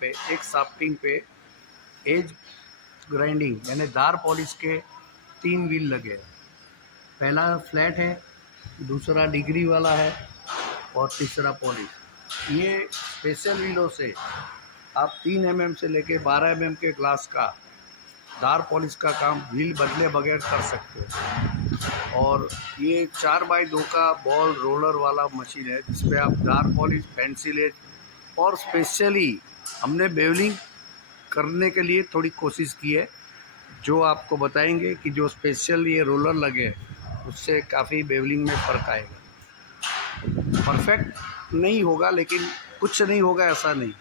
पे एक शाफ्टिंग पे एज ग्राइंडिंग यानी धार पॉलिश के 3 व्हील लगे हैं। पहला फ्लैट है, दूसरा डिग्री वाला है और तीसरा पॉलिश। ये स्पेशल व्हीलों से आप 3 mm से लेके 12 mm के ग्लास का धार पॉलिश का काम व्हील बदले बगैर कर सकते हो। और ये 4x2 का बॉल रोलर वाला मशीन है जिसपे आप धार पॉलिश, पेंसिल एज और स्पेशली हमने बेवलिंग करने के लिए थोड़ी कोशिश की है, जो आपको बताएंगे कि जो स्पेशल ये रोलर लगे उससे काफ़ी बेवलिंग में फ़र्क आएगा। परफेक्ट नहीं होगा लेकिन कुछ नहीं होगा ऐसा नहीं।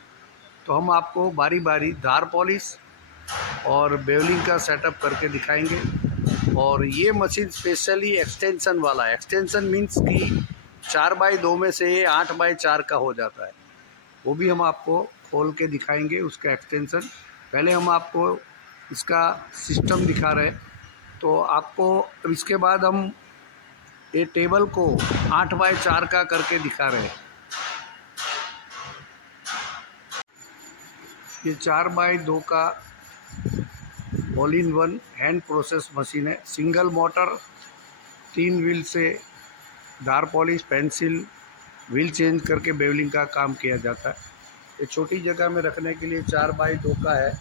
तो हम आपको बारी बारी धार पॉलिश और बेवलिंग का सेटअप करके दिखाएंगे। और ये मशीन स्पेशली एक्सटेंशन वाला है। एक्सटेंशन मीन्स कि 4x2 में से ये 8x4 का हो जाता है। वो भी हम आपको खोल के दिखाएंगे उसका एक्सटेंशन। पहले हम आपको इसका सिस्टम दिखा रहे हैं, तो आपको इसके बाद हम ये टेबल को 8x4 का करके दिखा रहे हैं। ये 4x2 का all in one hand process machine है। सिंगल मोटर, 3 व्हील से धार पॉलिश, पेंसिल, व्हील चेंज करके बेवलिंग का काम किया जाता है। ये छोटी जगह में रखने के लिए 4x2 का है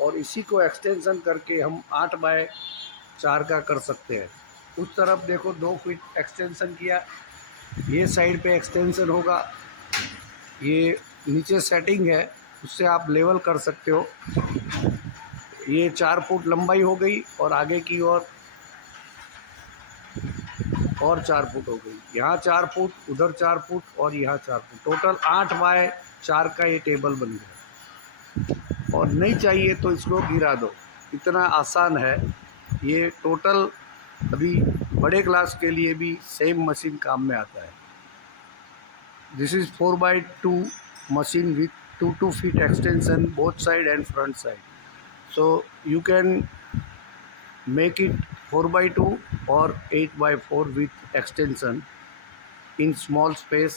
और इसी को एक्सटेंशन करके हम 8x4 का कर सकते हैं। उस तरफ देखो 2 फीट एक्सटेंशन किया, ये साइड पे एक्सटेंशन होगा। ये नीचे सेटिंग है, उससे आप लेवल कर सकते हो। ये 4 फुट लंबाई हो गई और आगे की और 4 फुट हो गई। यहाँ 4 फुट, उधर 4 फुट और यहाँ 4 फुट, टोटल 8x4 का ये टेबल बन गया। और नहीं चाहिए तो इसको गिरा दो, इतना आसान है ये। टोटल अभी बड़े क्लास के लिए भी सेम मशीन काम में आता है। This is 4x2 machine with 2 feet extension both side and front side. So you can make it 4x2 or 8x4 with extension in small space,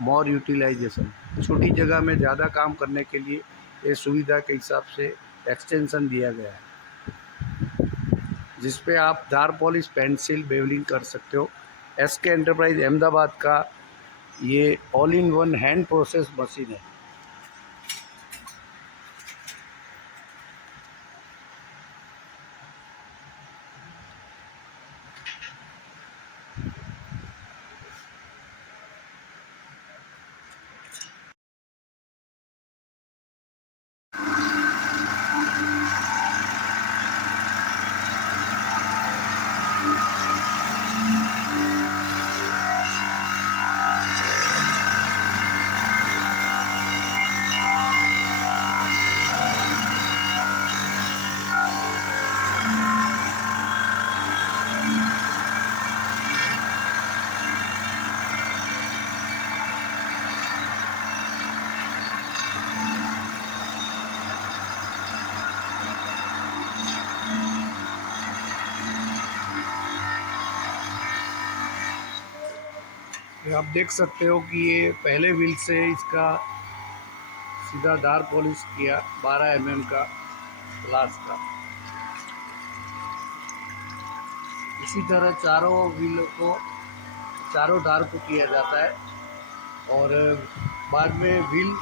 more utilization. छोटी जगह में ज़्यादा काम करने के लिए ये सुविधा के हिसाब से एक्सटेंशन दिया गया है, जिस पे आप धार पॉलिश, पेंसिल, बेवलिंग कर सकते हो। SK एंटरप्राइज अहमदाबाद का ये all in one hand process machine है। आप देख सकते हो कि ये पहले व्हील से इसका सीधा धार पॉलिश किया 12 mm का ग्लास का। इसी तरह चारों व्हीलों को, चारों धार को किया जाता है। और बाद में व्हील,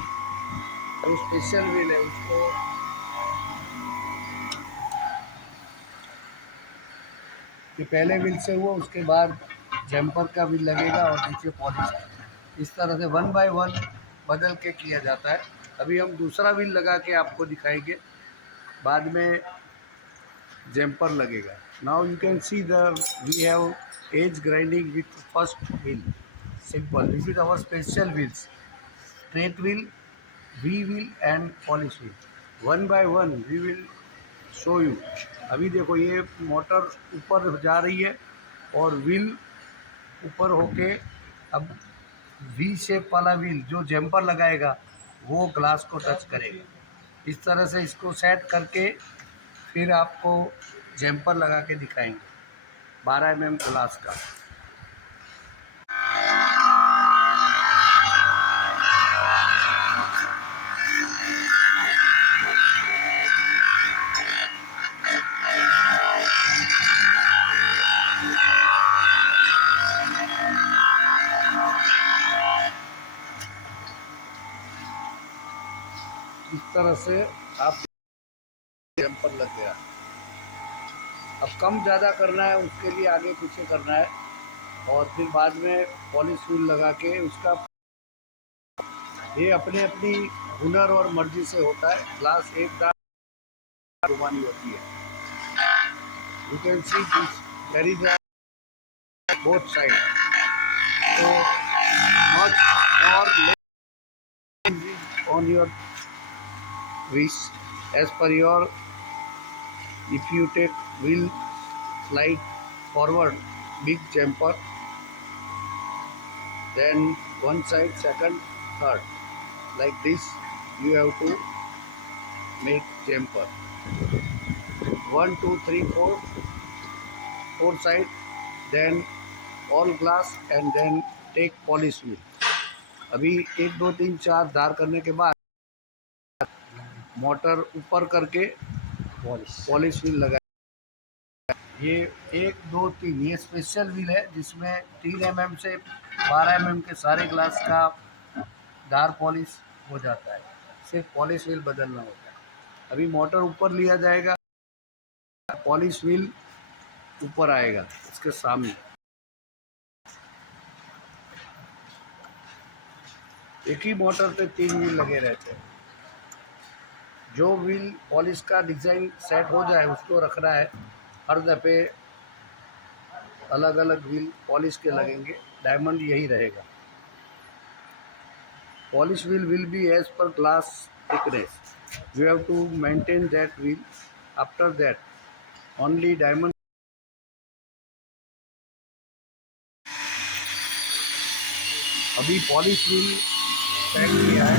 जो स्पेशल व्हील है उसको ये पहले व्हील से हुआ, उसके बाद जम्पर का व्हील लगेगा और नीचे पॉलिश। इस तरह से 1x1 बदल के किया जाता है। अभी हम दूसरा व्हील लगा के आपको दिखाएंगे, बाद में जम्पर लगेगा। Now you can see we have edge grinding with first wheel, simple. This is our special wheels, straight wheel, V wheel and polish wheel. 1x1 we will show you. अभी देखो ये मोटर ऊपर जा रही है और wheel ऊपर होके अब वी शेप वाला व्हील जो जम्पर लगाएगा वो ग्लास को टच करेगा। इस तरह से इसको सेट करके फिर आपको जम्पर लगा के दिखाएंगे 12 mm ग्लास का। इस तरह से आप जम्पर लग गया। अब कम ज़्यादा करना है उसके लिए आगे पीछे करना है, और फिर बाद में पॉलिश व्हील लगा के उसका, ये अपनी अपनी हुनर और मर्जी से होता है। ग्लास एक दार घुमानी होती है। You can see this very both side, so much more on your wish as per your, if you take wheel slide forward big jumper, then one side, second, third, like this you have to make jumper 1 2 3 4 4 side, then all glass and then take polish wheel। अभी 1 2 3 4 धार करने के बाद motor ऊपर करके polish wheel लगा। ये 1 2 3 ये special wheel है जिसमें 3 mm से 12 mm के सारे ग्लास का दार पॉलिश हो जाता है। सिर्फ पॉलिश व्हील बदलना होता है। अभी मोटर ऊपर लिया जाएगा, पॉलिश व्हील ऊपर आएगा इसके सामने। एक ही मोटर पे 3 व्हील लगे रहते हैं। जो व्हील पॉलिश का डिज़ाइन सेट हो जाए उसको रखना है। हर दफ़े अलग अलग व्हील पॉलिश के लगेंगे, डायमंड यही रहेगा। Polish wheel will be edge पर glass thickness, you have to maintain that wheel. After that only diamond. अभी पॉलिश व्हील सेट किया है।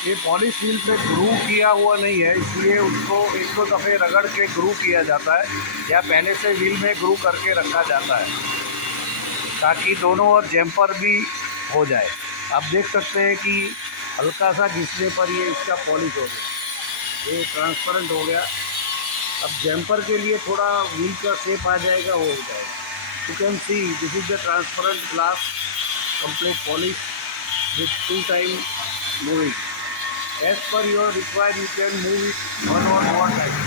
ये पॉलिश व्हील पे ग्रू किया हुआ नहीं है, इसलिए उसको 1 2 दफ़े रगड़ के ग्रू किया जाता है, या पहले से व्हील में ग्रू करके रखा जाता है ताकि दोनों ओर जम्पर भी हो जाए। आप देख सकते हैं कि हल्का सा घिसने पर ये इसका पॉलिश हो गया, ये ट्रांसपेरेंट हो गया। अब जम्पर के लिए थोड़ा व्हील का शेप आ जाएगा, हो जाएगा। You can see this is the transparent glass complete polish with 2 time moving. As per your require, you can move it 1 or more times.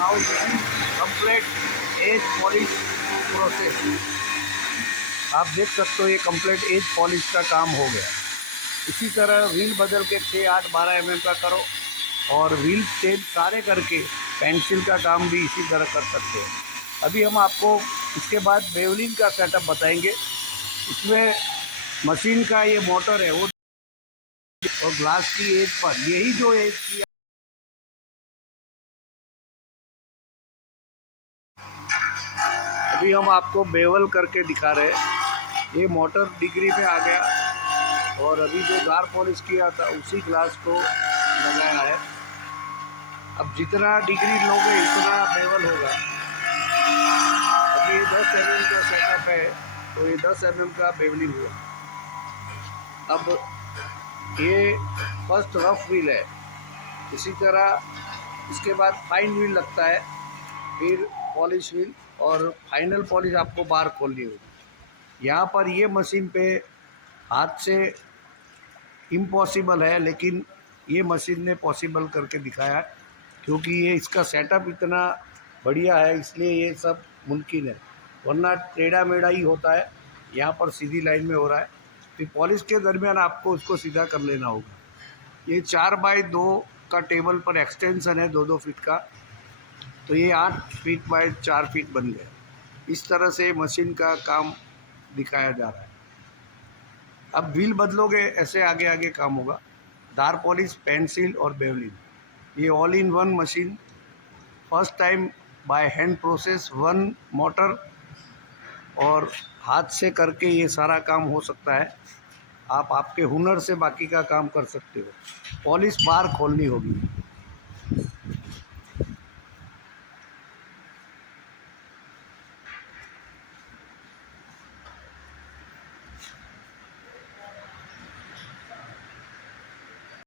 Now this is complete edge polish process। आप देख सकते हो ये complete edge polish का काम हो गया। इसी तरह व्हील बदल के 6 8 12 mm का करो, और व्हील चेंज सारे करके पेंसिल का काम भी इसी तरह कर सकते हो। अभी हम आपको इसके बाद बेवलिन का सेटअप बताएंगे। इसमें मशीन का ये मोटर है वो, और ग्लास की एज पर यही जो एज की अभी हम आपको बेवल करके दिखा रहे हैं। ये मोटर डिग्री में आ गया, और अभी जो दार पॉलिश किया था उसी ग्लास को लगाया है। अब जितना डिग्री लोगे इतना बेवल होगा। अभी 10 mm का सेटअप है, तो ये 10 mm का बेवलिंग हुआ। अब ये फर्स्ट रफ व्हील है। इसी तरह इसके बाद फाइन व्हील लगता है, फिर पॉलिश व्हील, और फाइनल पॉलिश आपको बाहर खोलनी होगी। यहाँ पर ये मशीन पे हाथ से इम्पॉसिबल है, लेकिन ये मशीन ने पॉसिबल करके दिखाया है, क्योंकि ये इसका सेटअप इतना बढ़िया है इसलिए ये सब मुमकिन है, वरना टेढ़ा मेढ़ा ही होता है। यहाँ पर सीधी लाइन में हो रहा है। फिर पॉलिश के दरमियान आपको उसको सीधा कर लेना होगा। ये 4 बाई 2 का टेबल पर एक्सटेंशन है 2 2 फीट का, तो ये 8 फीट बाई 4 फीट बन गया। इस तरह से मशीन का काम दिखाया जा रहा है। अब व्हील बदलोगे ऐसे आगे आगे काम होगा। दार पॉलिश, पेंसिल और बेवलिन, ये all in one machine. First time by hand process, 1 motor, और हाथ से करके ये सारा काम हो सकता है। आप आपके हुनर से बाकी का काम कर सकते हो। पॉलिश बाहर खोलनी होगी।